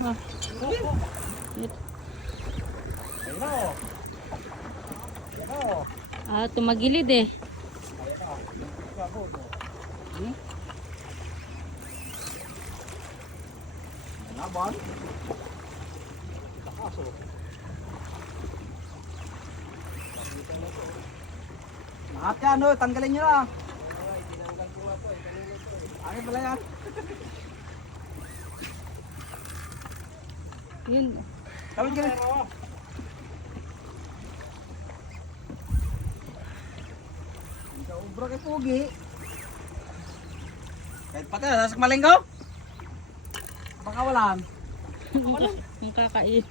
Ah. Ah, tumagilid eh. Laban. Lahat yan, oh, tanggalin nyo na. Akin pala yan. Yun. Tawid ka na. Ubra kay Pugi. Kahit pati, sasak malinggo. Baka walang. Ang kakainin.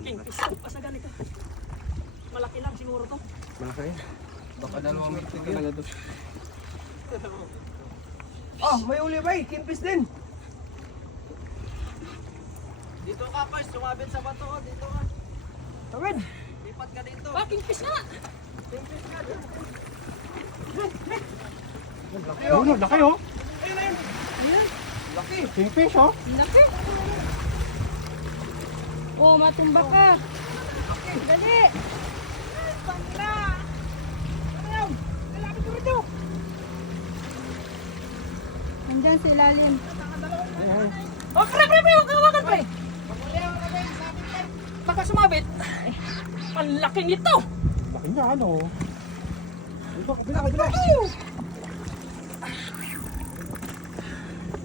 Kingfish. Basta ganito. Malaki lang siguro to. Malaki. Baka 2 meter talaga to. Oh, may uli ba eh? Kinpis din. Dito ka pa, sumabit sa bato. Dito ka. Tawid. Lipat ka dito. Ah, kingfish nga! Kinpis ka. Laki oh, laki oh. Laki. Kingfish oh. Laki. Oh, matumba ka. Dali. Pangla. Ano yun? Lalapit ko rito. Nandyan sa ilalim. Oh, pre! Huwag hawakan, pre! Baka sumabit. Ang laki nito! Laki niya ano. Bila.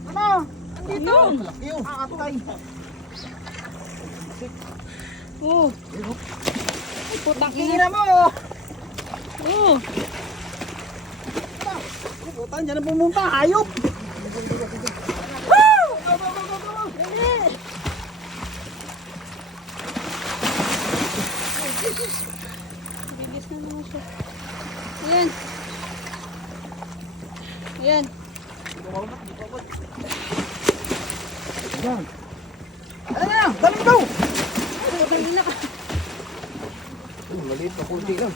Ano? Andito. Laki yun. Atay. Oh. Putang ina. Ina mo. Oh. Putan, dyan na pumunta. Hayop. Bilis na naman siya. Ayan. Ayan. Yan. Ano na? Dali daw. Putang ina ka. Maliit na kunti lang.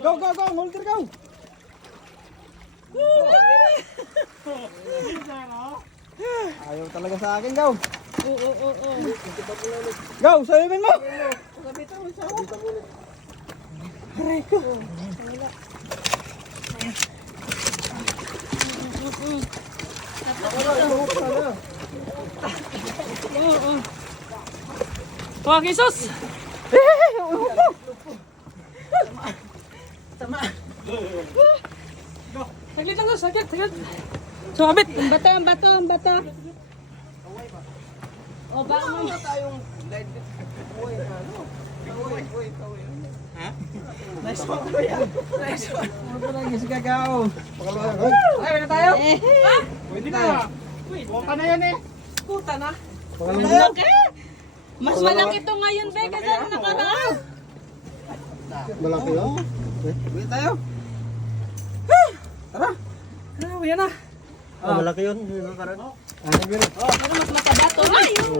Go! Holder go! Ayaw talaga sa akin, go! Oo. Go! Sabihin mo! Oo. Wag, Jesus! Saglit lang, saglit. Sumabit! Ang bato. Oh, baka mo. Nice one ko yan. Nice one. Ano pa lang yung gagaw? Ay, na tayo? Pwede na. Huwag ka na yan eh. Puta na. Laki. Mas malaki to ngayon, be, kasi ang nakaraan. Malaki oh. Uwi tayo. Tara. Yan na. Malaki yun. Pero mas mataba to. Ay, yung